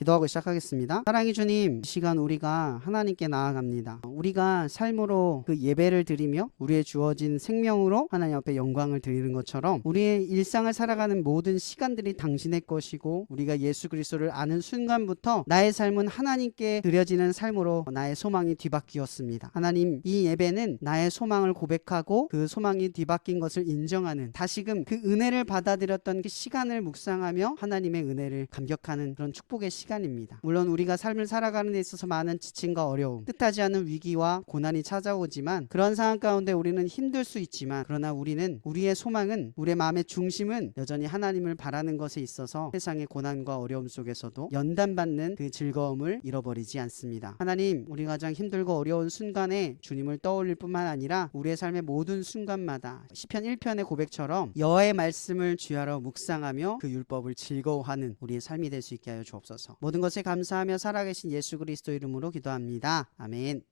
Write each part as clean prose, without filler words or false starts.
기도하고 시작하겠습니다. 사랑의 주님, 이 시간 우리가 하나님께 나아갑니다. 우리가 삶으로 그 예배를 드리며 우리의 주어진 생명으로 하나님 앞에 영광을 드리는 것처럼 우리의 일상을 살아가는 모든 시간들이 당신의 것이고 우리가 예수 그리스도를 아는 순간부터 나의 삶은 하나님께 드려지는 삶으로 나의 소망이 뒤바뀌었습니다. 하나님, 이 예배는 나의 소망을 고백하고 그 소망이 뒤바뀐 것을 인정하는, 다시금 그 은혜를 받아들였던 그 시간을 묵상하며 하나님의 은혜를 감격하는 그런 축복의 시간입니다. 물론 우리가 삶을 살아가는 데 있어서 많은 지침과 어려움, 뜻하지 않은 위기와 고난이 찾아오지만, 그런 상황 가운데 우리는 힘들 수 있지만, 그러나 우리의 소망은, 우리의 마음의 중심은 여전히 하나님을 바라는 것에 있어서 세상의 고난과 어려움 속에서도 연단받는 그 즐거움을 잃어버리지 않습니다. 하나님, 우리가 가장 힘들고 어려운 순간에 주님을 떠올릴 뿐만 아니라 우리의 삶의 모든 순간마다 시편 1편의 고백처럼 여호와의 말씀을 주야로 묵상하며 그 율법을 즐거워하는 우리의 삶이 될 수 있게 하여 주옵소서. 모든 것에 감사하며 살아계신 예수 그리스도 이름으로 기도합니다. 아멘.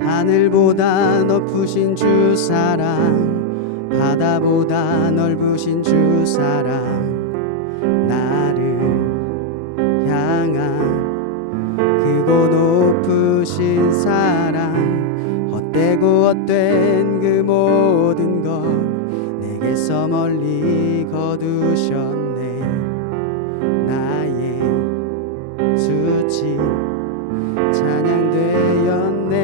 하늘보다 높으신 주 사랑, 바다보다 넓으신 주 사랑, 나를 향한 크고 높으신 사랑, 헛되고 헛된 그 모든 것 내게서 멀리 거두셨네. 나의 수치 찬양되었네.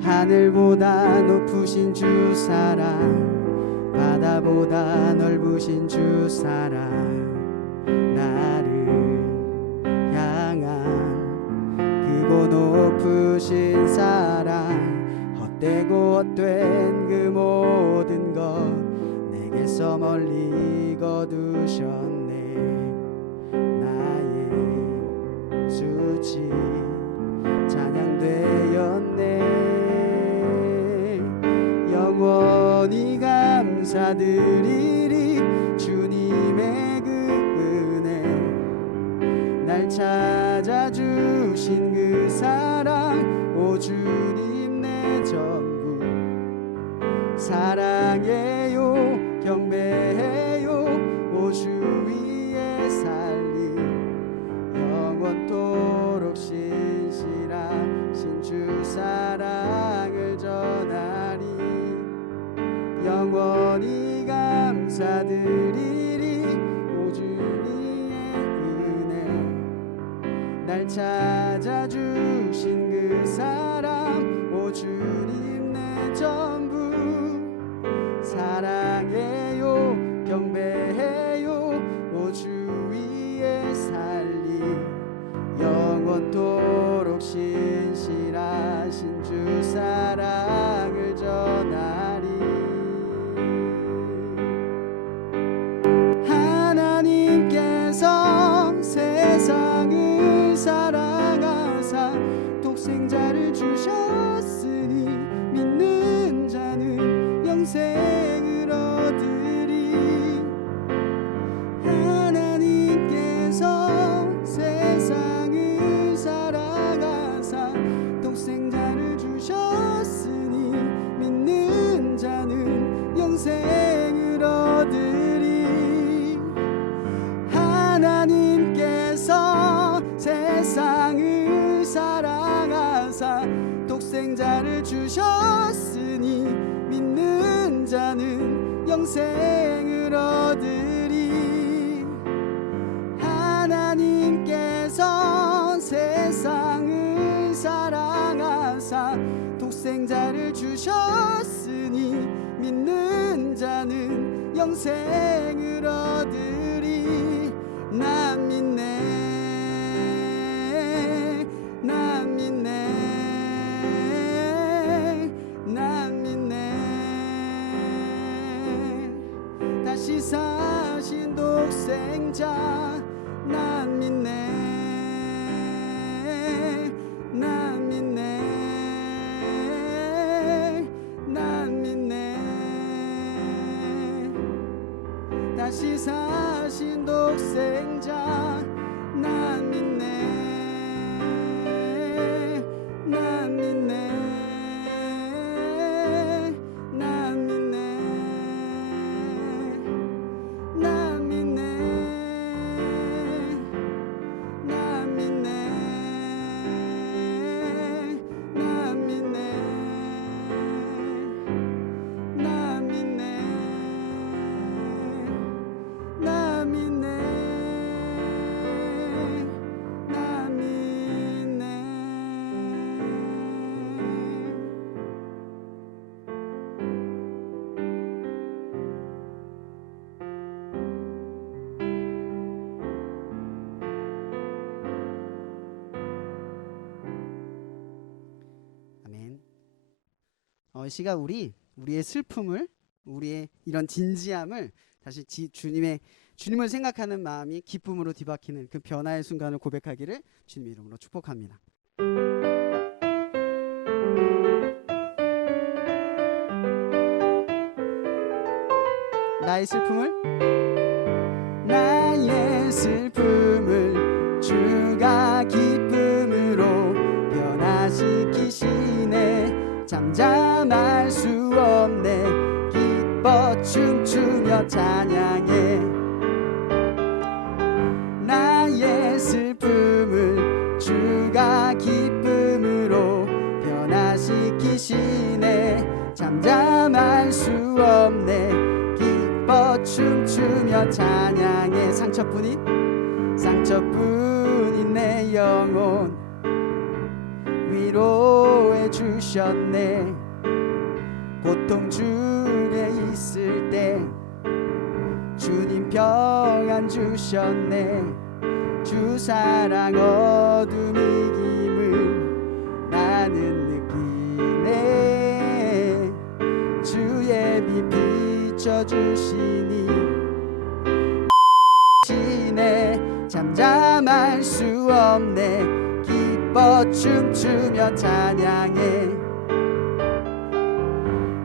하늘보다 높으신 주 사랑, 바다보다 넓으신 주 사랑, 나를 향한 크고 높으신 사랑, 헛되고 헛된 그 모든 것 내게서 멀리 거두셨네. 나의 수치 찬양되었네. 영원히 감사드리리 주님의 그 은혜, 날 찾아주신 그 사랑, 오 주님 내 전부 사랑해요 경배해요. 오 주 위에 살리 영원토록 신실하신 주 사랑을 전하리. 영원히 감사드리리 오 주님의 은혜, 날 찾아주신 그 사랑, 오 주님 내 전부 사랑해요 경배해요. 오 주 위에 살리 영원토록 신실하신 주 사랑을 전하리. 하나님께서 세상을 사랑하사 독생자를 주셨으니 믿는 자는 영생을 얻으리. 하나님께서 세상을 사랑하사 독생자를 주셨으니 믿는 자는 영생을 얻으리. 하나님께서 세상을 사랑하사 독생자를 주셨으니 믿는 자는 영생을 얻으리. 하나님께서 세상을 사랑하사 독생자를 주셨으니 믿는 자는 영생을 얻으리. 난 믿네, 난 믿네, 난 믿네. 다시 사신 독생자 난 믿네, 난 믿네, 난 믿네. 다시 사신 독생자 희생자 난 믿네 난 믿네 난 믿네 난 믿네 난 믿네 난 믿네 난 믿네 난 믿네 난 믿네. 아멘. 이 시간 우리의 슬픔을 우리의 이런 진지함을 다시 주님을 생각하는 마음이 기쁨으로 뒤바뀌는 그 변화의 순간을 고백하기를 주님의 이름으로 축복합니다. 나의 슬픔을 주가 기쁨으로 변화시키시네 잠잠할 수 없네 기뻐 춤추며 찬양해 나의 슬픔을 주가 기쁨으로 변화시키시네 잠잠할 수 없네 기뻐 춤추며 찬양해 상처뿐인 내 영혼 위로해 주셨네 고통 중에 있을 때 주님 평안 주셨네 주 사랑 어둠 이김을 나는 느끼네 주의 빛 비춰주시니 잠잠할 수 없네 기뻐 춤추며 찬양해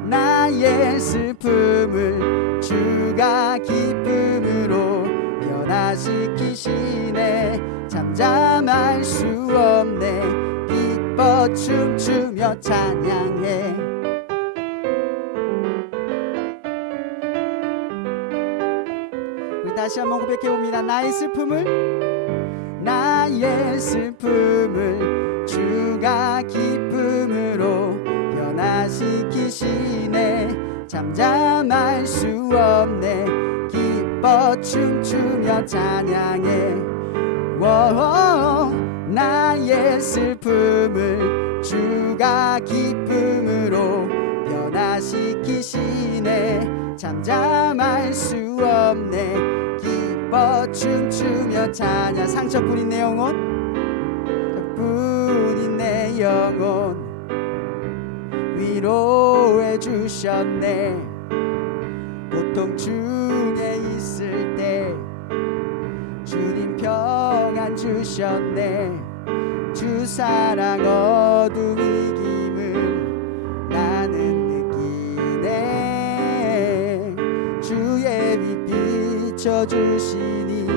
나의 슬픔을 주가 기쁨으로 변화시키시네 잠잠할 수 없네 기뻐 춤추며 찬양해 우리 다시 한번 고백해봅니다. 나의 슬픔을 주가 기쁨으로 변화시키시네 잠잠할 수 없네 기뻐 춤추며 찬양해 나의 슬픔을 주가 기쁨으로 변화시키시네 잠잠할 수 없네 기뻐 춤추며 찬양 상처뿐인 내 영혼 위로해 주셨네 고통 중에 있을 때 주님 평안 주셨네 주 사랑 어둠 이김을 나는 느끼네 주의 빛 비춰주시니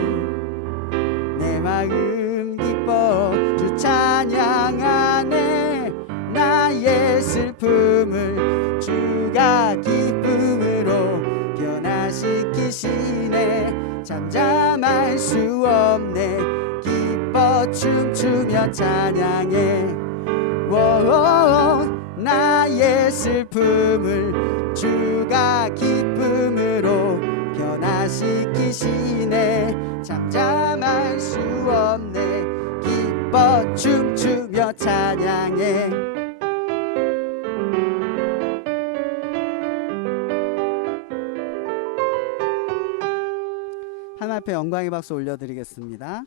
내 마음 기뻐 주 찬양하네 나의 슬픔을 주가 기쁨으로 변화시키시네 잠잠할 수 없네 기뻐 춤추며 찬양해 나의 슬픔을 주가 기쁨으로 변화시키시네 잠잠할 수 없네 기뻐 춤추며 찬양해 하나님 앞에 영광의 박수 올려드리겠습니다.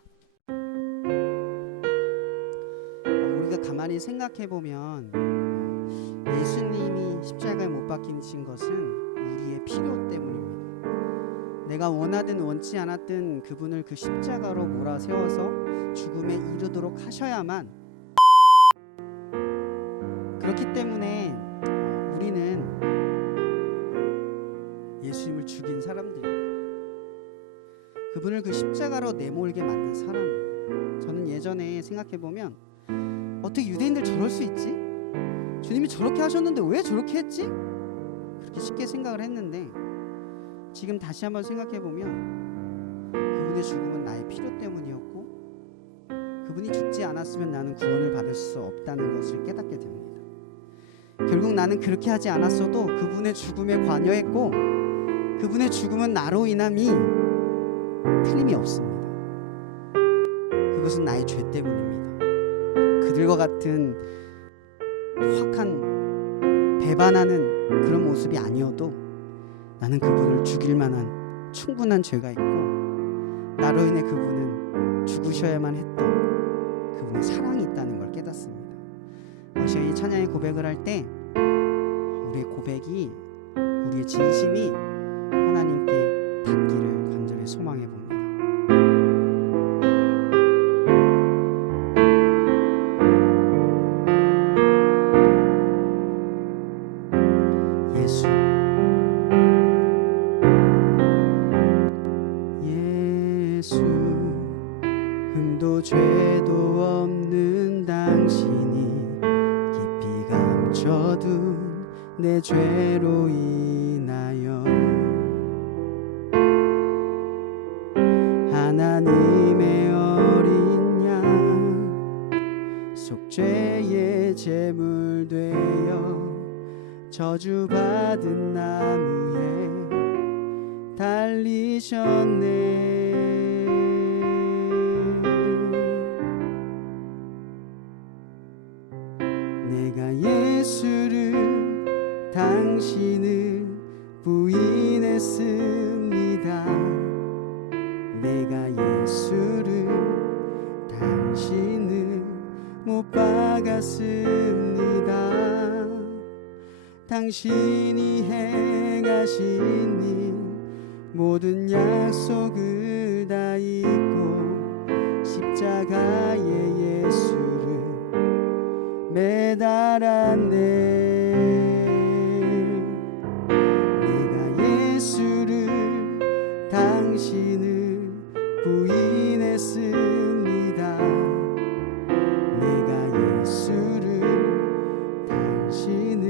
우리가 가만히 생각해보면 예수님이 십자가에 못 박히신 것은 우리의 필요 때문입니다. 내가 원하든 원치 않았든 그분을 그 십자가로 몰아세워서 죽음에 이르도록 하셔야만 그렇기 때문에 우리는 예수님을 죽인 사람들입니다. 그분을 그 십자가로 내몰게 만든 사람. 저는 예전에 생각해보면 어떻게 유대인들 저럴 수 있지? 주님이 저렇게 하셨는데 왜 저렇게 했지? 그렇게 쉽게 생각을 했는데 지금 다시 한번 생각해보면 그분의 죽음은 나의 필요 때문이었고 그분이 죽지 않았으면 나는 구원을 받을 수 없다는 것을 깨닫게 됩니다. 결국 나는 그렇게 하지 않았어도 그분의 죽음에 관여했고 그분의 죽음은 나로 인함이 틀림이 없습니다. 그것은 나의 죄 때문입니다. 그들과 같은 확한 배반하는 그런 모습이 아니어도 나는 그분을 죽일 만한 충분한 죄가 있고 나로 인해 그분은 죽으셔야만 했던 그분의 사랑이 있다는 걸 깨닫습니다. 우리가 이 찬양의 고백을 할 때 우리의 고백이 우리의 진심이 하나님께 닿기를 간절히 소망해 봅니다. 예수 흠도 죄도 없는 당신이 깊이 감춰둔 내 죄로 인하여 하나님의 어린 양 속죄의 제물 되어 저주받은 나무에 달리셨네. 내가 예수를 당신을 부인했습니다. 내가 예수를 당신을 못 박았습니다. 당신이 행하신 일 모든 약속을 다 잊고 십자가에 예수를 매달았네. 내가 예수를 당신을 부인했습니다. 내가 예수를 당신을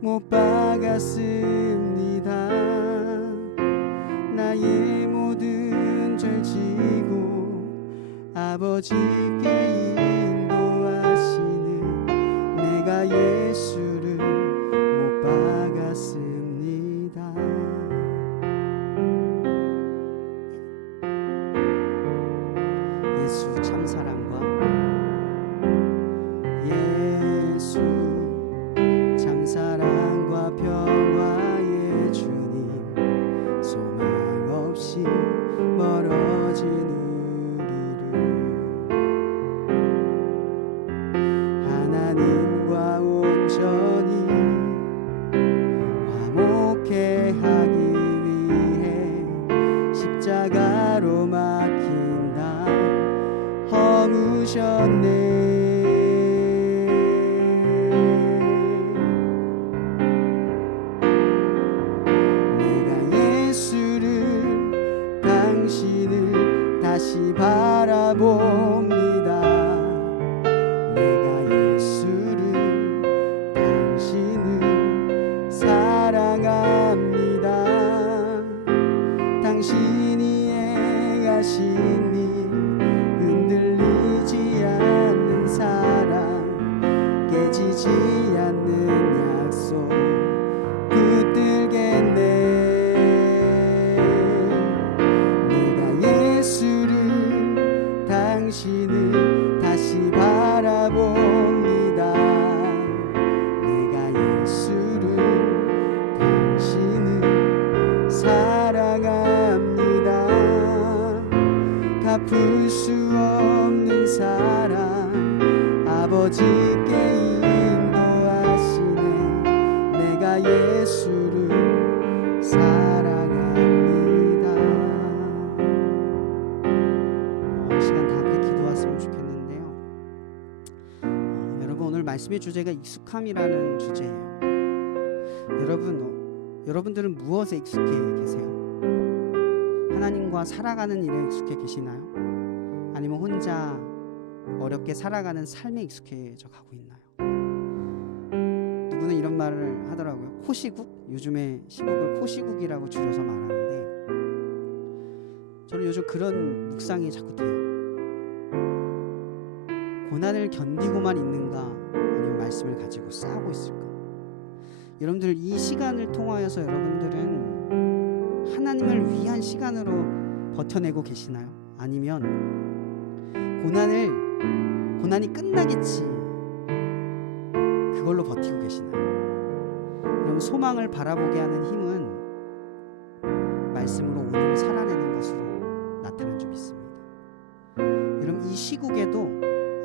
못 박았습니다. 나의 모든 죄를 지고 아버지께 인도하시는 내가 예수를 못 박았습니다. 예수 참사랑과 예수 참사랑과 평화의 주님 소망 없이 멀어진 우리를 하나님과 온전히 화목해 하기 위해 십자가로 막힌 담 허무셨네. 당신을 다시 바라봅니다. 내가 예수를 당신을 사랑합니다. 당신이 행하신 일 흔들리지 않는 사랑 깨지지 않는 약속 붙들겠네. 당신을 다시 바라봅니다. 내가 예수를 당신을 사랑합니다. 갚을 수 없는 사랑 아버지께 인도하시네. 내가 예수를 사랑합니다. 시간 다 함께 기도했으면 좋겠는데요. 여러분 오늘 말씀의 주제가 익숙함이라는 주제예요. 여러분들은 무엇에 익숙해 계세요? 하나님과 살아가는 일에 익숙해 계시나요? 아니면 혼자 어렵게 살아가는 삶에 익숙해져 가고 있나요? 누구는 이런 말을 하더라고요. 코시국? 요즘에 시국을 코시국이라고 줄여서 말하는데, 저는 요즘 그런 묵상이 자꾸 돼요. 고난을 견디고만 있는가, 아니면 말씀을 가지고 싸우고 있을까? 여러분들, 이 시간을 통하여서 여러분들은 하나님을 위한 시간으로 버텨내고 계시나요? 아니면 고난이 끝나겠지, 그걸로 버티고 계시나요? 여러분, 소망을 바라보게 하는 힘은 말씀으로 오늘을 살아내는 것으로 나타난 줄 믿습니다. 여러분, 이 시국에도,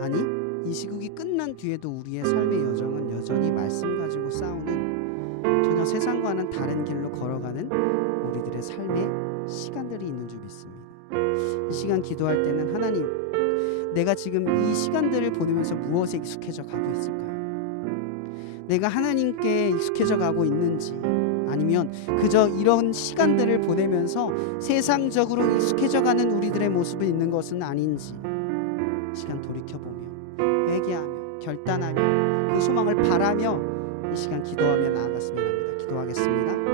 아니 이 시국이 끝난 뒤에도 우리의 삶의 여정은 여전히 말씀 가지고 싸우는, 전혀 세상과는 다른 길로 걸어가는 우리들의 삶의 시간들이 있는 줄 믿습니다. 이 시간 기도할 때는, 하나님, 내가 지금 이 시간들을 보내면서 무엇에 익숙해져 가고 있을까요? 내가 하나님께 익숙해져 가고 있는지, 아니면 그저 이런 시간들을 보내면서 세상적으로 익숙해져 가는 우리들의 모습이 있는 것은 아닌지 시간 돌이켜보며 회개하며 결단하며 그 소망을 바라며 이 시간 기도하며 나아갔으면 합니다. 기도하겠습니다.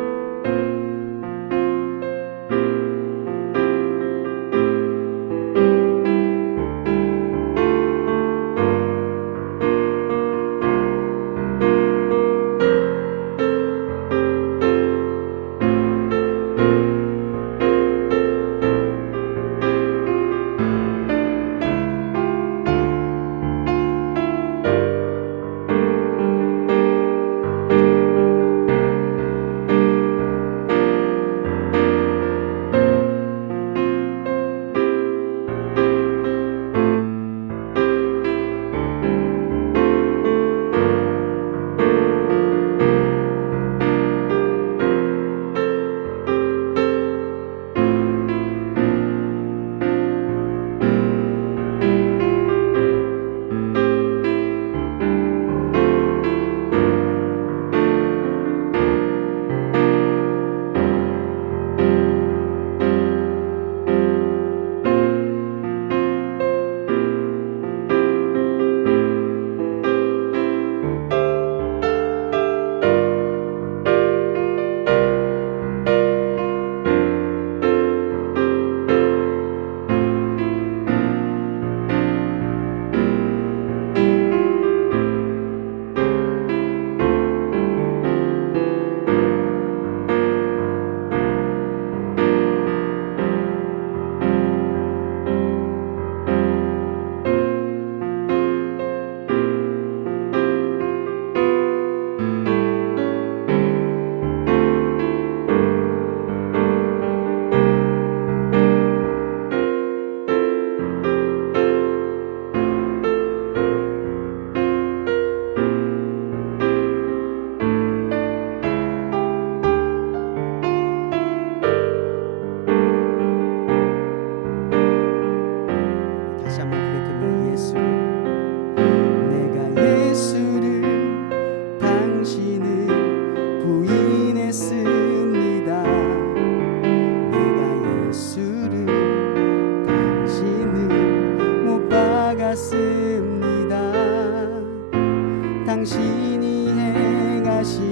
당신이 행하신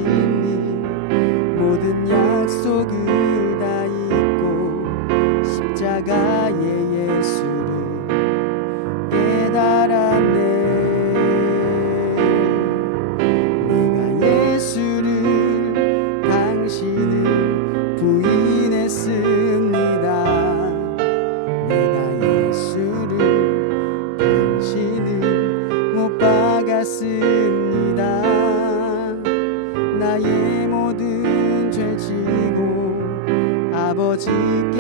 일 모든 약속을 다 잊고 십자가의 예수를 깨달았네. 내가 예수를 당신을 부인했습니다. 내가 예수를 당신을 못 박았습니다. 나의 모든 죄 지고 아버지께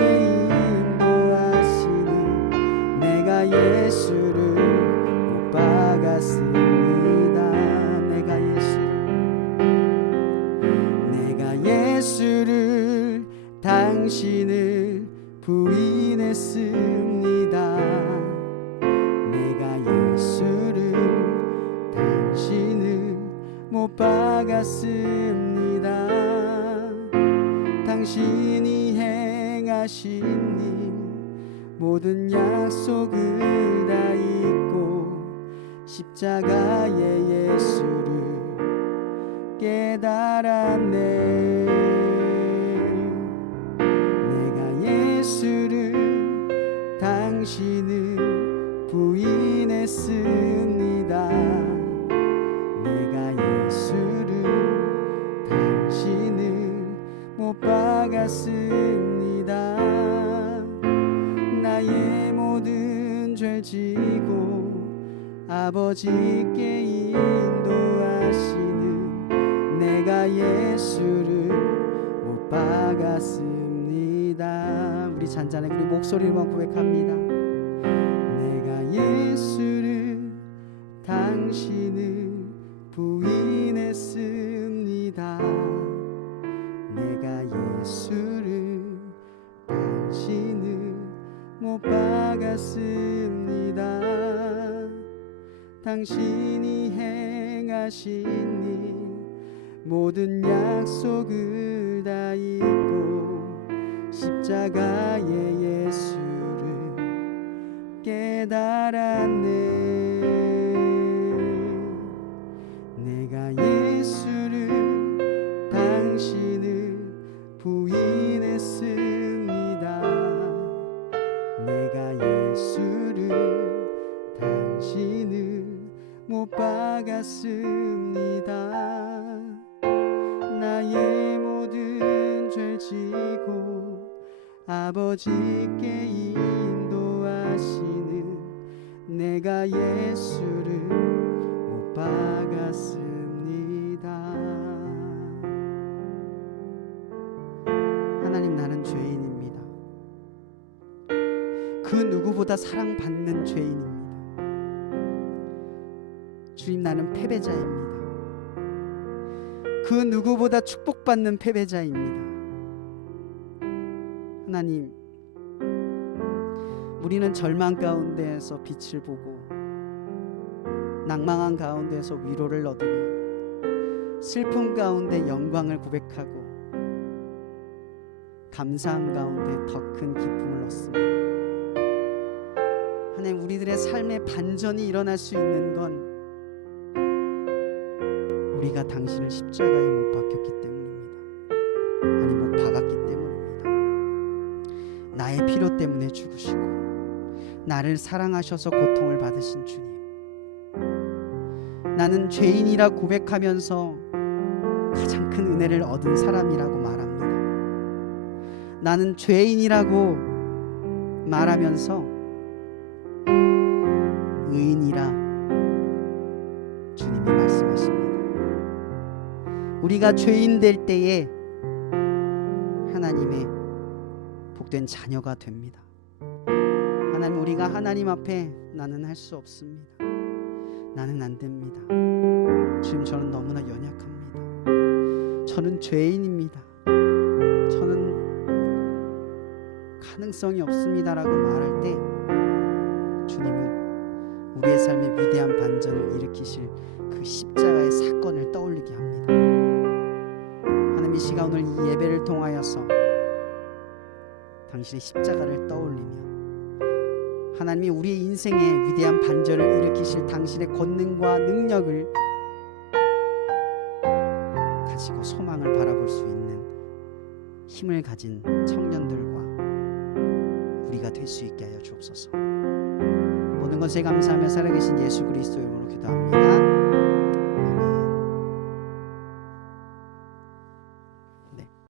인도하시는 내가 예수를 못 박았습니다. 내가 예수를 당신을 부인했습니다. 내가 예수를 당신을 못 박았습니다. 당신이 행하신 행하신 모든 약속을 다 잊고 십자가의 예수를 깨달았네. 내가 예수를 당신을 부인했습니다. 내가 예수를 당신을 못 박았습니다. 나의 모든 죄 지고 아버지께 인도하시는 내가 예수를 못 박았습니다. 우리 잔잔하게 우리 목소리로만 고백합니다. 내가 예수를 당신을 부인했습니다. 내가 예수를 당신을 못 박았습니다. 당신이 행하신 일 모든 약속을 다 잊고 십자가의 예수를 깨달았네. 내가 예수를 당신을 부인했습니다. 내가 예수를 당신을 못 박았습니다. 나의 모든 죄 지고 아버지께 인도하시는 내가 예수를 못 박았습니다. 하나님, 나는 죄인입니다. 그 누구보다 사랑받는 죄인입니다. 주님, 나는 패배자입니다. 그 누구보다 축복받는 패배자입니다. 하나님, 우리는 절망 가운데에서 빛을 보고 낭망한 가운데에서 위로를 얻으며 슬픔 가운데 영광을 고백하고 감사함 가운데 더 큰 기쁨을 얻습니다. 하나님, 우리들의 삶의 반전이 일어날 수 있는 건 우리가 당신을 십자가에 못 박혔기 때문입니다. 아니, 못 박았기 때문입니다. 나의 필요 때문에 죽으시고 나를 사랑하셔서 고통을 받으신 주님, 나는 죄인이라 고백하면서 가장 큰 은혜를 얻은 사람이라고 말합니다. 나는 죄인이라고 말하면서 의인이라 주님이 말씀하십니다. 우리가 죄인 될 때에 하나님의 복된 자녀가 됩니다. 하나님, 우리가 하나님 앞에 나는 할 수 없습니다. 나는 안 됩니다. 주님, 저는 너무나 연약합니다. 저는 죄인입니다. 저는 가능성이 없습니다라고 말할 때 주님은 우리의 삶의 위대한 반전을 일으키실 그 십자가의 사건을 떠올리게 합니다. 하나님, 이 시간 오늘 이 예배를 통하여서 당신의 십자가를 떠올리며 하나님이 우리의 인생에 위대한 반전을 일으키실 당신의 권능과 능력을 가지고 소망을 바라볼 수 있는 힘을 가진 청년들과 우리가 될 수 있게 하여 주옵소서. 모든 것에 감사하며 살아계신 예수 그리스도 이름으로 기도합니다.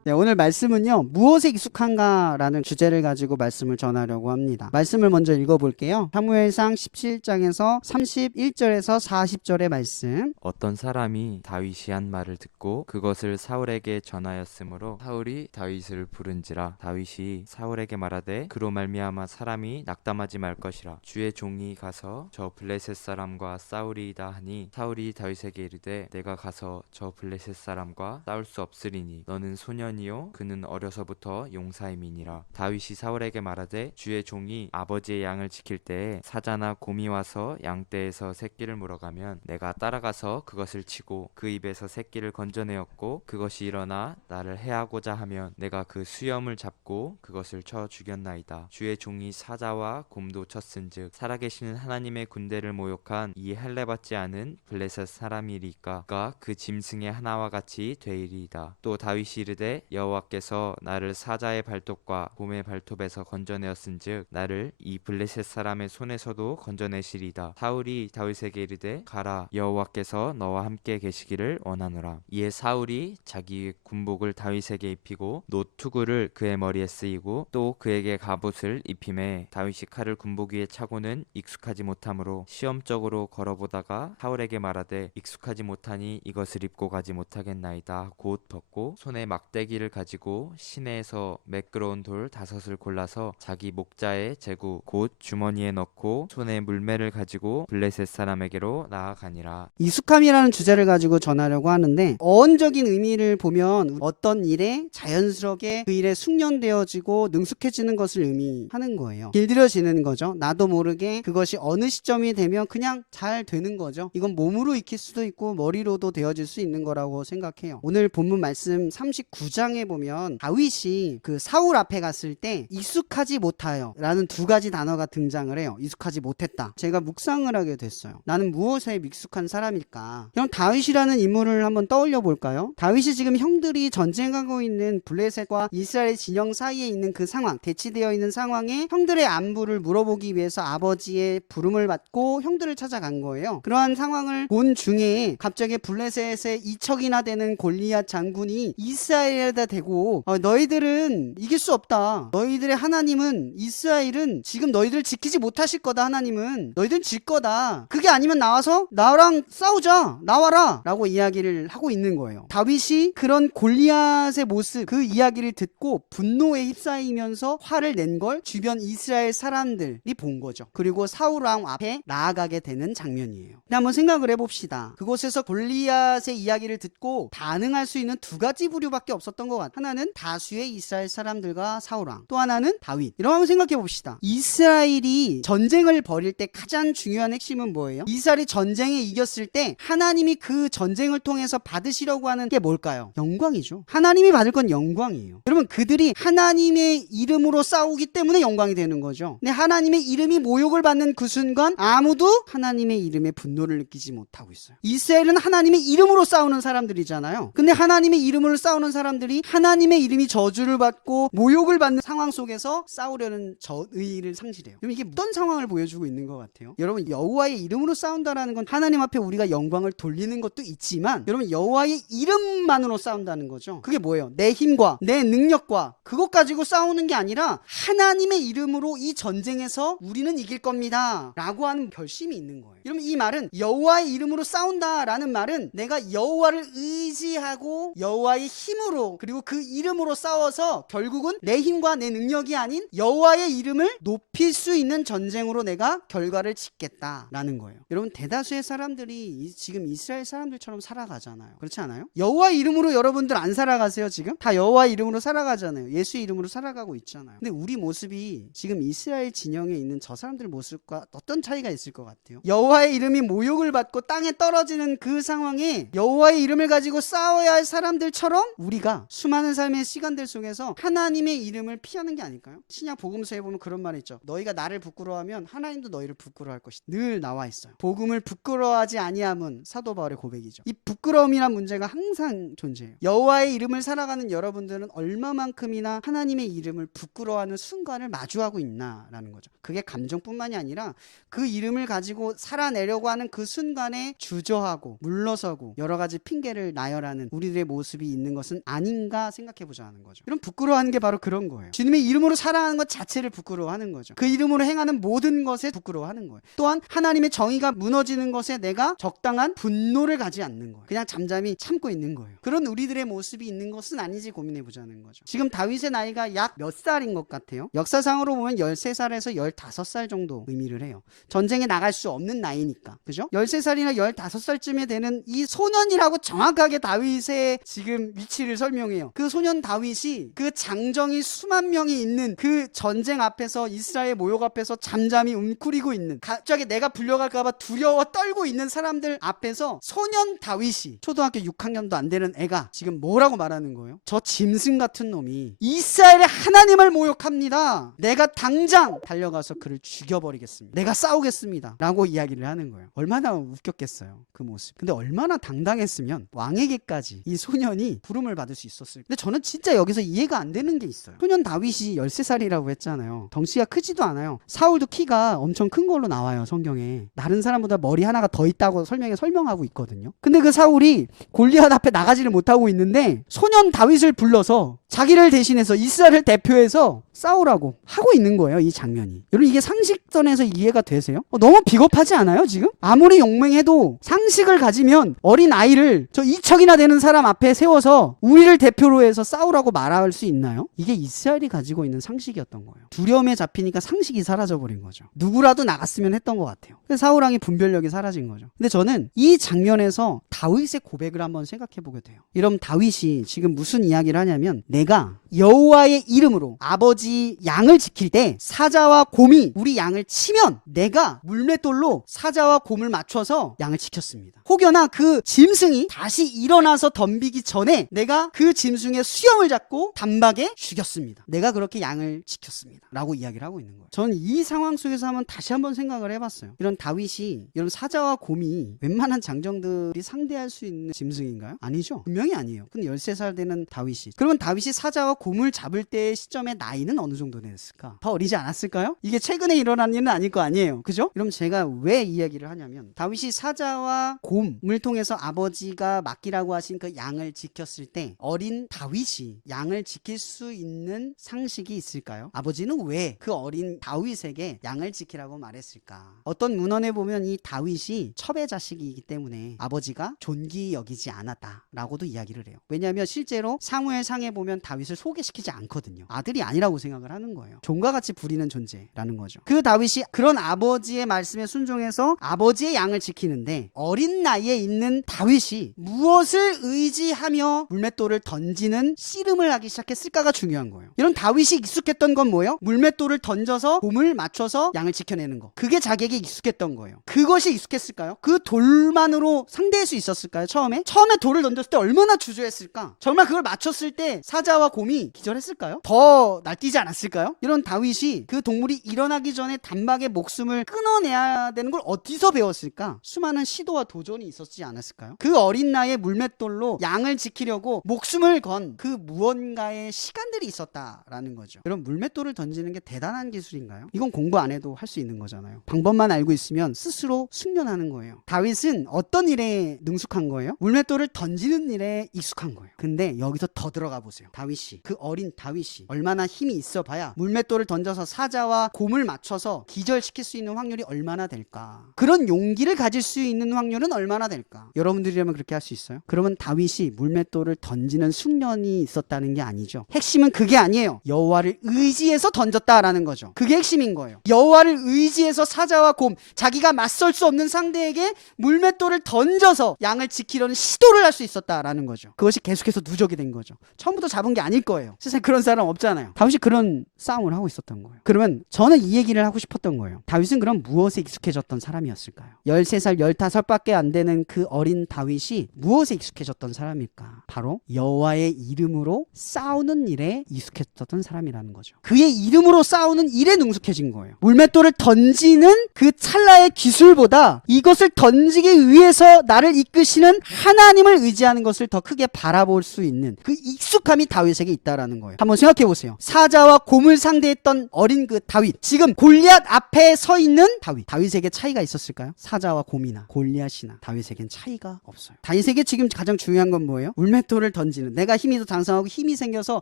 네, 오늘 말씀은요, 무엇에 익숙한가라는 주제를 가지고 말씀을 전하려고 합니다. 말씀을 먼저 읽어볼게요. 사무엘상 17장에서 31절에서 40절의 말씀. 어떤 사람이 다윗이 한 말을 듣고 그것을 사울에게 전하였으므로 사울이 다윗을 부른지라. 다윗이 사울에게 말하되 그로 말미암아 사람이 낙담하지 말 것이라. 주의 종이 가서 저 블레셋 사람과 싸우리이다 하니 사울이 다윗에게 이르되 내가 가서 저 블레셋 사람과 싸울 수 없으리니 너는 소년이요 하며 그는 어려서부터 용사임이니라. 다윗이 사울에게 말하되 주의 종이 아버지의 양을 지킬 때에 사자나 곰이 와서 양떼에서 새끼를 물어가면 내가 따라가서 그것을 치고 그 입에서 새끼를 건져내었고 그것이 일어나 나를 해하고자 하면 내가 그 수염을 잡고 그것을 쳐 죽였나이다. 주의 종이 사자와 곰도 쳤은즉 살아계시는 하나님의 군대를 모욕한 이 헬레받지 않은 블레셋 사람이리까 그가 그 짐승의 하나와 같이 되리이다. 또 다윗이 이르되 여호와께서 나를 사자의 발톱과 곰의 발톱에서 건져내었은즉 나를 이 블레셋 사람의 손에서도 건져내시리이다. 사울이 다윗에게 이르되 가라 여호와께서 너와 함께 계시기를 원하노라. 이에 사울이 자기 군복을 다윗에게 입히고 노투구를 그의 머리에 쓰이고 또 그에게 갑옷을 입히매 다윗이 칼을 군복 위에 차고는 익숙하지 못하므로 시험적으로 걸어보다가 사울에게 말하되 익숙하지 못하니 이것을 입고 가지 못하겠나이다. 곧 벗고 손에 막대기를 가지고 시내에서 매끄러운 돌 5을 골라서 자기 목자의 제구 곧 주머니에 넣고 손에 물매를 가지고 블레셋 사람에게로 나아가니라. 익숙함이라는 주제를 가지고 전하려고 하는데 어원적인 의미를 보면 어떤 일에 자연스럽게 그 일에 숙련되어지고 능숙해지는 것을 의미하는 거예요. 길들여지는 거죠. 나도 모르게 그것이 어느 시점이 되면 그냥 잘 되는 거죠. 이건 몸으로 익힐 수도 있고 머리로도 되어질 수 있는 거라고 생각해요. 오늘 본문 말씀 39장에 보면 다윗이 그 사울 앞에 갔을 때 익숙하지 못하여 라는 2가지 단어가 등장을 해요. 익숙하지 못했다. 제가 묵상을 하게 됐어요. 나는 무엇에 익숙한 사람일까? 그럼 다윗이라는 인물을 한번 떠올려 볼까요? 다윗이 지금 형들이 전쟁하고 있는 블레셋과 이스라엘 진영 사이에 있는 그 상황, 대치되어 있는 상황에 형들의 안부를 물어보기 위해서 아버지의 부름을 받고 형들을 찾아간 거예요. 그러한 상황을 본 중에 갑자기 블레셋의 2척이나 되는 골리앗 장군이 이스라엘에다 대고 너희들은 이길 수 없다. 너희들의 하나님은 이스라엘은 지금 너희들을 지키지 못하실 거다. 하나님은 너희들은 질 거다. 그게 아니면 나와서 나랑 싸우자. 나와라. 라고 이야기를 하고 있는 거예요. 다윗이 그런 골리앗의 모습 그 이야기를 듣고 분노에 휩싸이면서 화를 낸 걸 주변 이스라엘 사람들이 본 거죠. 그리고 사울 왕 앞에 나아가게 되는 장면이에요. 근데 한번 생각을 해봅시다. 그곳에서 골리앗의 이야기를 듣고 반응할 수 있는 2가지 부류밖에 없었던 것 같아요. 하나는 다수의 이스라엘 사람들과 사울 왕, 또 하나는 다윗. 이런 거 한번 생각해 봅시다. 이스라엘이 전쟁을 벌일 때 가장 중요한 핵심은 뭐예요? 이스라엘이 전쟁에 이겼을 때 하나님이 그 전쟁을 통해서 받으시려고 하는 게 뭘까요? 영광이죠. 하나님이 받을 건 영광이에요. 여러분, 그들이 하나님의 이름으로 싸우기 때문에 영광이 되는 거죠. 근데 하나님의 이름이 모욕을 받는 그 순간 아무도 하나님의 이름에 분노를 느끼지 못하고 있어요. 이스라엘은 하나님의 이름으로 싸우는 사람들이잖아요. 근데 하나님의 이름으로 싸우는 사람들이 하나님의 이름이 저주를 받고 모욕을 받는 상황 속에서 싸우려는 의의를 상실해요. 그럼 이게 어떤 상황을 보여주고 있는 것 같아요? 여러분, 여호와의 이름으로 싸운다라는 건 하나님 앞에 우리가 영광을 돌리는 것도 있지만 여러분, 여호와의 이름만으로 싸운다는 거죠. 그게 뭐예요? 내 힘과 내 능력과 그것 가지고 싸우는 게 아니라 하나님의 이름으로 이 전쟁에서 우리는 이길 겁니다 라고 하는 결심이 있는 거예요. 여러분, 이 말은 여호와의 이름으로 싸운다라는 말은 내가 여호와를 의지하고 여호와의 힘으로 그리고 그 이름으로 싸워서 결국은 내 힘과 내 능력이 아닌 여호와의 이름을 높일 수 있는 전쟁으로 내가 결과를 짓겠다라는 거예요. 여러분, 대다수의 사람들이 지금 이스라엘 사람들처럼 살아가잖아요. 그렇지 않아요? 여호와의 이름으로 여러분들 안 살아가세요? 지금? 다 여호와의 이름으로 살아가잖아요. 예수의 이름으로 살아가고 있잖아요. 근데 우리 모습이 지금 이스라엘 진영에 있는 저 사람들 모습과 어떤 차이가 있을 것 같아요? 여호와의 이름이 모욕을 받고 땅에 떨어지는 그 상황에 여호와의 이름을 가지고 싸워야 할 사람들처럼 우리가 수많은 삶의 시간들 속에서 하나님의 이름을 피하는 게 아닐까요? 신약 복음서에 보면 그런 말이 있죠. 너희가 나를 부끄러워하면 하나님도 너희를 부끄러워할 것이다. 늘 나와 있어요. 복음을 부끄러워하지 아니함은 사도 바울의 고백이죠. 이 부끄러움이란 문제가 항상 존재해요. 여호와의 이름을 살아가는 여러분들은 얼마만큼이나 하나님의 이름을 부끄러워하는 순간을 마주하고 있나라는 거죠. 그게 감정뿐만이 아니라 그 이름을 가지고 살아내려고 하는 그 순간에 주저하고 물러서고 여러 가지 핑계를 나열하는 우리들의 모습이 있는 것은 아닌가 생각해보자 하는 거죠. 이런 부끄러워하는 게 바로 그런 거예요. 주님의 이름으로 살아가는 것 자체를 부끄러워하는 거죠. 그 이름으로 행하는 모든 것에 부끄러워하는 거예요. 또한 하나님의 정의가 무너지는 것에 내가 적당한 분노를 가지 않는 거예요. 그냥 잠잠히 참고 있는 거예요. 그런 우리들의 모습이 있는 것은 아닌지 고민해보자는 거죠. 지금 다윗의 나이가 약 몇 살인 것 같아요? 역사상으로 보면 13살에서 15살 정도 의미를 해요. 전쟁에 나갈 수 없는 나이니까. 그죠? 13살이나 15살쯤에 되는 이 소년이라고 정확하게 다윗의 지금 위치를 설명해요. 그 소년 다윗이 그 장정이 수만 명이 있는 그 전쟁 앞에서, 이스라엘 모욕 앞에서 잠잠히 웅크리고 있는, 갑자기 내가 불려갈까봐 두려워 떨고 있는 사람들 앞에서 소년 다윗이, 초등학교 6학년도 안 되는 애가 지금 뭐라고 말하는 거예요? 저 짐승 같은 놈이 이스라엘의 하나님을 모욕합니다. 내가 당장 달려가서 그를 죽여버리겠습니다. 내가 싸우겠습니다. 라고 이야기를 하는 거예요. 얼마나 웃겼겠어요, 그 모습. 근데 얼마나 당당했으면 왕에게까지 이 소년이 부름을 받을 수 있었을까. 근데 저는 진짜 여기서 이해가 안 되는 게 있어요. 소년 다윗이 13살이라고 했잖아요. 덩치가 크지도 않아요. 사울도 키가 엄청 큰 걸로 나와요, 성경에. 다른 사람보다 머리 하나가 더 있다고 설명하고 있거든요. 근데 그 사울이 골리앗 앞에 나가지를 못하고 있는데 소년 다윗을 불러서 자기를 대신해서 이스라엘을 대표해서 싸우라고 하고 있는 거예요, 이 장면이. 여러분, 이게 상식선에서 이해가 되세요? 너무 비겁하지 않아요, 지금? 아무리 용맹해도 상식을 가지면 어린 아이를 저 2척이나 되는 사람 앞에 세워서 우리를 대표로 해서 싸우라고 말할 수 있나요? 이게 이스라엘이 가지고 있는 상식이었던 거예요. 두려움에 잡히니까 상식이 사라져버린 거죠. 누구라도 나갔으면 했던 것 같아요. 그래서 사울왕의 분별력이 사라진 거죠. 근데 저는 이 장면에서 다윗의 고백을 한번 생각해 보게 돼요. 여러분, 다윗이 지금 무슨 이야기를 하냐면, 내가 여호와의 이름으로 아버지 양을 지킬 때 사자와 곰이 우리 양을 치면 내가 물맷돌로 사자와 곰을 맞춰서 양을 지켰습니다. 혹여나 그 짐승이 다시 일어나서 덤비기 전에 내가 그 짐승의 수염을 잡고 단박에 죽였습니다. 내가 그렇게 양을 지켰습니다. 라고 이야기를 하고 있는 거예요. 저는 이 상황 속에서 다시 한번 생각을 해봤어요. 이런 다윗이, 이런 사자와 곰이 웬만한 장정들이 상대할 수 있는 짐승인가요? 아니죠. 분명히 아니에요. 근데 13살 되는 다윗이, 그러면 다윗이 사자와 곰을 잡을 때의 시점의 나이는 어느 정도 됐을까? 더 어리지 않았을까요? 이게 최근에 일어난 일은 아닐 거 아니에요, 그죠? 그럼 제가 왜 이야기를 하냐면, 다윗이 사자와 곰을 통해서 아버지가 맡기라고 하신 그 양을 지켰을 때 어린 다윗이 양을 지킬 수 있는 상식이 있을까요? 아버지는 왜 그 어린 다윗에게 양을 지키라고 말했을까? 어떤 문헌에 보면 이 다윗이 첩의 자식이기 때문에 아버지가 존귀 여기지 않았다라고도 이야기를 해요. 왜냐하면 실제로 사무엘상에 보면 다윗을 소개시키지 않거든요. 아들이 아니라고 생각을 하는 거예요. 종과 같이 부리는 존재라는 거죠. 그 다윗이 그런 아버지의 말씀에 순종해서 아버지의 양을 지키는데, 어린 나이에 있는 다윗이 무엇을 의지하며 물맷돌을 던지는 씨름을 하기 시작했을까가 중요한 거예요. 이런 다윗이 익숙했던 건 뭐예요? 물맷돌을 던져서 곰을 맞춰서 양을 지켜내는 거. 그게 자기에게 익숙했던 거예요. 그것이 익숙했을까요? 그 돌만으로 상대할 수 있었을까요? 처음에 돌을 던졌을 때 얼마나 주저했을까? 정말 그걸 맞췄을 때 사자와 곰이 기절했을까요? 더 날뛰지 않았을까요? 이런 다윗이 그 동물이 일어나기 전에 단박에 목숨을 끊어내야 되는 걸 어디서 배웠을까? 수많은 시도와 도전이 있었지 않았을까요? 그 어린 나이에 물맷돌로 양을 지키려고 목숨을 건 그 무언가의 시간들이 있었다라는 거죠. 여러분, 물맷돌을 던지는 게 대단한 기술인가요? 이건 공부 안 해도 할 수 있는 거잖아요. 방법만 알고 있으면 스스로 숙련하는 거예요. 다윗은 어떤 일에 능숙한 거예요? 물맷돌을 던지는 일에 익숙한 거예요. 근데 여기서 더 들어가 보세요. 다윗이, 그 어린 다윗이 얼마나 힘이 있어 봐야 물맷돌을 던져서 사자와 곰을 맞춰서 기절시킬 수 있는 확률이 얼마나 될까? 그런 용기를 가질 수 있는 확률은 얼마나 될까? 여러분들이라면 그렇게 할 수 있어요? 그러면 다윗이 물맷돌을 던지는 숙련이 있었다는 게 아니죠. 핵심은 그게 아니에요. 여호와를 의지해서 던졌다라는 거죠. 그게 핵심인 거예요. 여호와를 의지해서 사자와 곰, 자기가 맞설 수 없는 상대에게 물맷돌을 던져서 양을 지키려는 시도를 할 수 있었다라는 거죠. 그것이 계속해서 누적이 된 거죠. 처음부터 잡은 게 아닐 거예요. 세상에 그런 사람 없잖아요. 다윗이 그런 싸움을 하고 있었던 거예요. 그러면 저는 이 얘기를 하고 싶었던 거예요. 다윗은 그럼 무엇에 익숙해졌던 사람이었을까요? 13살, 15밖에 안 되는 그 어린 다윗이 무엇에 익숙해졌던 사람일까? 바로 여호와의 이름으로 싸우는 일에 익숙해졌던 사람이라는 거죠. 그의 이름으로 싸우는 일에 능숙해진 거예요. 물맷돌을 던지는 그 찰나의 기술보다 이것을 던지기 위해서 나를 이끄시는 하나님을 의지하는 것을 더 크게 바라볼 수 있는 그 익숙함이 다윗에게 있다라는 거예요. 한번 생각해 보세요. 사자와 곰을 상대했던 어린 그 다윗, 지금 골리앗 앞에 서 있는 다윗. 다윗에게 차이가 있었을까요? 사자와 곰이나 골리앗이나 다윗에겐 차이가 없어요. 다윗에게 지금 가장 중요한 건 뭐예요? 물맷돌을 던지는, 내가 힘이 더 장성하고 힘이 생겨서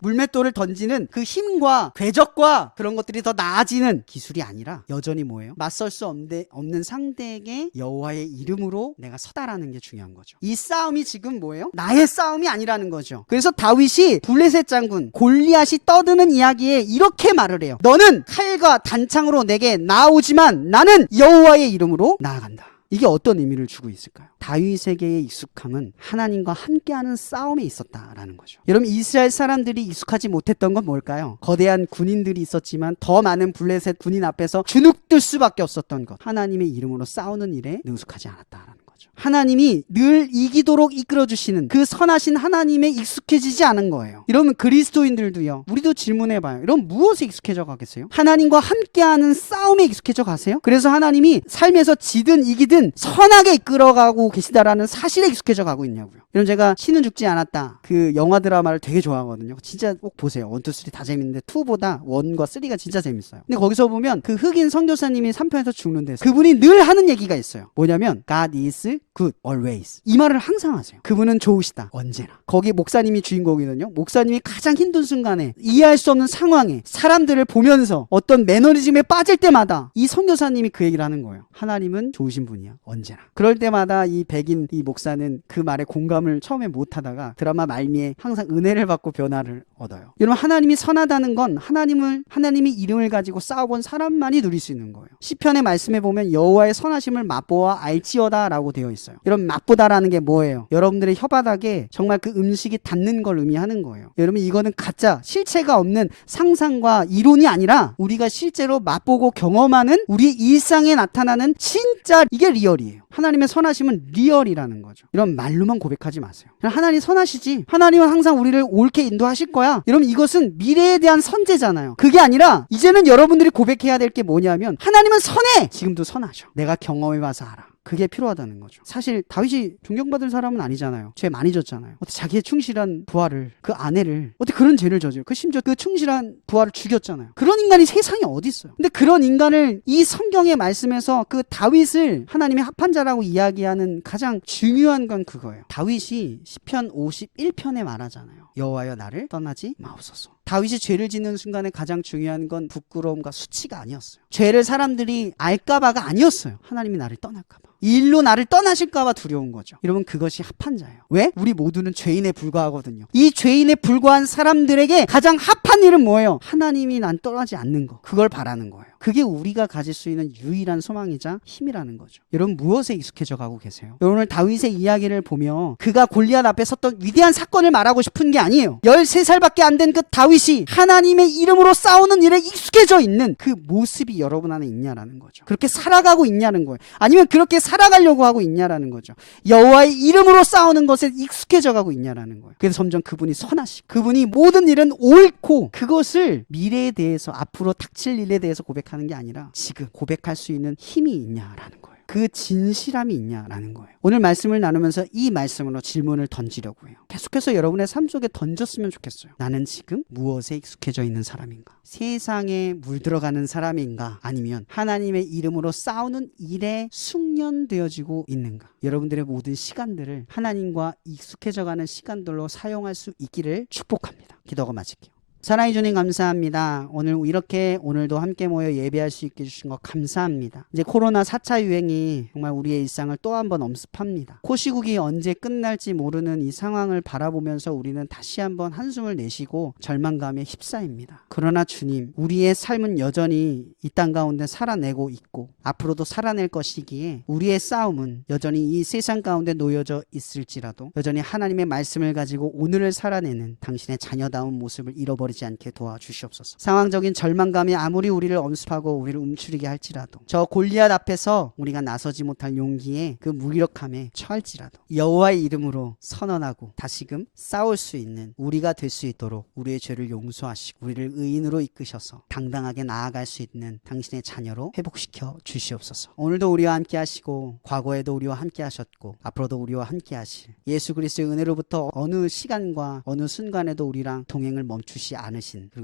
물맷돌을 던지는 그 힘과 궤적과 그런 것들이 더 나아지는 기술이 아니라 여전히 뭐예요? 맞설 수 없는 상대에게 여호와의 이름으로 내가 서다라는 게 중요한 거죠. 이 싸움이 지금 뭐예요? 나의 싸움이 아니라는 거죠. 그래서 다윗이 블레셋 장군 골리앗이 떠드는 이야기에 이렇게 말을 해요. 너는 칼과 단창으로 내게 나오지만 나는 여호와의 이름으로 나아간다. 이게 어떤 의미를 주고 있을까요? 다윗에게의 익숙함은 하나님과 함께하는 싸움에 있었다라는 거죠. 여러분, 이스라엘 사람들이 익숙하지 못했던 건 뭘까요? 거대한 군인들이 있었지만 더 많은 블레셋 군인 앞에서 주눅들 수밖에 없었던 것. 하나님의 이름으로 싸우는 일에 능숙하지 않았다라는 거죠. 하나님이 늘 이기도록 이끌어주시는 그 선하신 하나님에 익숙해지지 않은 거예요. 이러면 그리스도인들도요, 우리도 질문해봐요. 이런 무엇에 익숙해져 가겠어요? 하나님과 함께하는 싸움에 익숙해져 가세요? 그래서 하나님이 삶에서 지든 이기든 선하게 이끌어가고 계시다라는 사실에 익숙해져 가고 있냐고요. 여러분, 제가 신은 죽지 않았다, 그 영화 드라마를 되게 좋아하거든요. 진짜 꼭 보세요. 1, 2, 3 다 재밌는데 2보다 1과 3가 진짜 재밌어요. 근데 거기서 보면 그 흑인 선교사님이 3편에서 죽는데 그분이 늘 하는 얘기가 있어요. 뭐냐면 God is good always. 이 말을 항상 하세요. 그분은 좋으시다, 언제나. 거기 목사님이 주인공이거든요. 목사님이 가장 힘든 순간에, 이해할 수 없는 상황에 사람들을 보면서 어떤 매너리즘에 빠질 때마다 이 선교사님이 그 얘기를 하는 거예요. 하나님은 좋으신 분이야, 언제나. 그럴 때마다 이 백인 이 목사는 그 말에 공감을 처음에 못하다가 드라마 말미에 항상 은혜를 받고 변화를 얻어요. 여러분, 하나님이 선하다는 건 하나님의 이름을 가지고 싸워본 사람만이 누릴 수 있는 거예요. 시편의 말씀에 보면 여호와의 선하심을 맛보아 알지어다라고 되어 있어요. 여러분, 맛보다라는 게 뭐예요? 여러분들의 혓바닥에 정말 그 음식이 닿는 걸 의미하는 거예요. 여러분, 이거는 가짜, 실체가 없는 상상과 이론이 아니라 우리가 실제로 맛보고 경험하는 우리의 일상에 나타나는 진짜, 이게 리얼이에요. 하나님의 선하심은 리얼이라는 거죠. 이런 말로만 고백하지 마세요. 하나님 선하시지, 하나님은 항상 우리를 옳게 인도하실 거야. 여러분, 이것은 미래에 대한 선제잖아요. 그게 아니라 이제는 여러분들이 고백해야 될 게 뭐냐면 하나님은 선해! 지금도 선하셔. 내가 경험해봐서 알아. 그게 필요하다는 거죠. 사실 다윗이 존경받을 사람은 아니잖아요. 죄 많이 졌잖아요. 어떻게 자기의 충실한 부하를, 그 아내를, 어떻게 그런 죄를 저지요? 심지어 그 충실한 부하를 죽였잖아요. 그런 인간이 세상에 어디 있어요? 근데 그런 인간을 이 성경의 말씀에서 그 다윗을 하나님의 합한 자라고 이야기하는 가장 중요한 건 그거예요. 다윗이 시편 51편에 말하잖아요. 여호와여, 나를 떠나지 마옵소서. 다윗이 죄를 짓는 순간에 가장 중요한 건 부끄러움과 수치가 아니었어요. 죄를 사람들이 알까봐가 아니었어요. 하나님이 나를 떠날까봐, 이 일로 나를 떠나실까봐 두려운 거죠. 여러분, 그것이 합한 자예요. 왜? 우리 모두는 죄인에 불과하거든요. 이 죄인에 불과한 사람들에게 가장 합한 일은 뭐예요? 하나님이 난 떠나지 않는 거, 그걸 바라는 거예요. 그게 우리가 가질 수 있는 유일한 소망이자 힘이라는 거죠. 여러분, 무엇에 익숙해져 가고 계세요? 오늘 다윗의 이야기를 보며 그가 골리앗 앞에 섰던 위대한 사건을 말하고 싶은 게 아니에요. 13살밖에 안 된 그 다윗이 하나님의 이름으로 싸우는 일에 익숙해져 있는 그 모습이 여러분 안에 있냐라는 거죠. 그렇게 살아가고 있냐는 거예요. 아니면 그렇게 살아가려고 하고 있냐라는 거죠. 여호와의 이름으로 싸우는 것에 익숙해져 가고 있냐라는 거예요. 그래서 점점 그분이 선하시고, 그분이 모든 일은 옳고, 그것을 미래에 대해서, 앞으로 닥칠 일에 대해서 고백하는 게 아니라 지금 고백할 수 있는 힘이 있냐라는 거예요. 그 진실함이 있냐라는 거예요. 오늘 말씀을 나누면서 이 말씀으로 질문을 던지려고 해요. 계속해서 여러분의 삶 속에 던졌으면 좋겠어요. 나는 지금 무엇에 익숙해져 있는 사람인가? 세상에 물들어가는 사람인가? 아니면 하나님의 이름으로 싸우는 일에 숙련되어지고 있는가? 여러분들의 모든 시간들을 하나님과 익숙해져가는 시간들로 사용할 수 있기를 축복합니다. 기도하고 마칠게요. 사랑해 주님, 감사합니다. 오늘도 함께 모여 예배할 수 있게 해주신 것 감사합니다. 이제 코로나 4차 유행이 정말 우리의 일상을 또 한 번 엄습합니다. 코시국이 언제 끝날지 모르는 이 상황을 바라보면서 우리는 다시 한번 한숨을 내쉬고 절망감에 휩싸입니다. 그러나 주님, 우리의 삶은 여전히 이 땅 가운데 살아내고 있고 앞으로도 살아낼 것이기에 우리의 싸움은 여전히 이 세상 가운데 놓여져 있을지라도 여전히 하나님의 말씀을 가지고 오늘을 살아내는 당신의 자녀다운 모습을 잃어버리지 않게 도와주시옵소서. 상황적인 절망감이 아무리 우리를 엄습하고 우리를 움츠리게 할지라도, 저 골리앗 앞에서 우리가 나서지 못할 용기에 그 무기력함에 처할지라도 여호와의 이름으로 선언하고 다시금 싸울 수 있는 우리가 될 수 있도록 우리의 죄를 용서하시고 우리를 의인으로 이끄셔서 당당하게 나아갈 수 있는 당신의 자녀로 회복시켜 주시옵소서. 오늘도 우리와 함께 하시고 과거에도 우리와 함께 하셨고 앞으로도 우리와 함께 하실 예수 그리스도의 은혜로부터 어느 시간과 어느 순간에도 우리랑 동행을 멈추지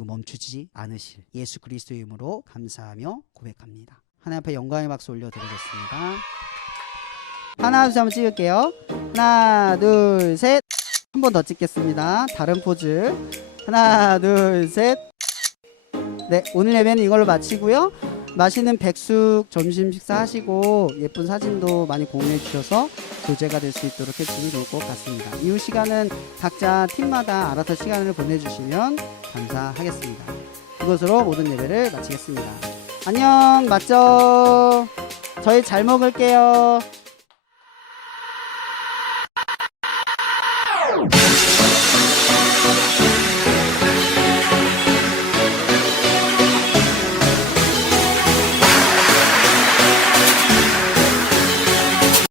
멈추지 않으실 예수 그리스도의 이름으로 감사하며 고백합니다. 하나님 앞에 영광의 박수 올려드리겠습니다. 하나, 둘, 셋 한번 찍을게요. 하나, 둘, 셋. 한 번 더 찍겠습니다. 다른 포즈. 하나, 둘, 셋. 네, 오늘 예배는 이걸로 마치고요. 맛있는 백숙 점심 식사하시고 예쁜 사진도 많이 공유해 주셔서 교제가 될 수 있도록 해주시면 좋을 것 같습니다. 이후 시간은 각자 팀마다 알아서 시간을 보내주시면 감사하겠습니다. 이것으로 모든 예배를 마치겠습니다. 안녕, 맞죠? 저희 잘 먹을게요.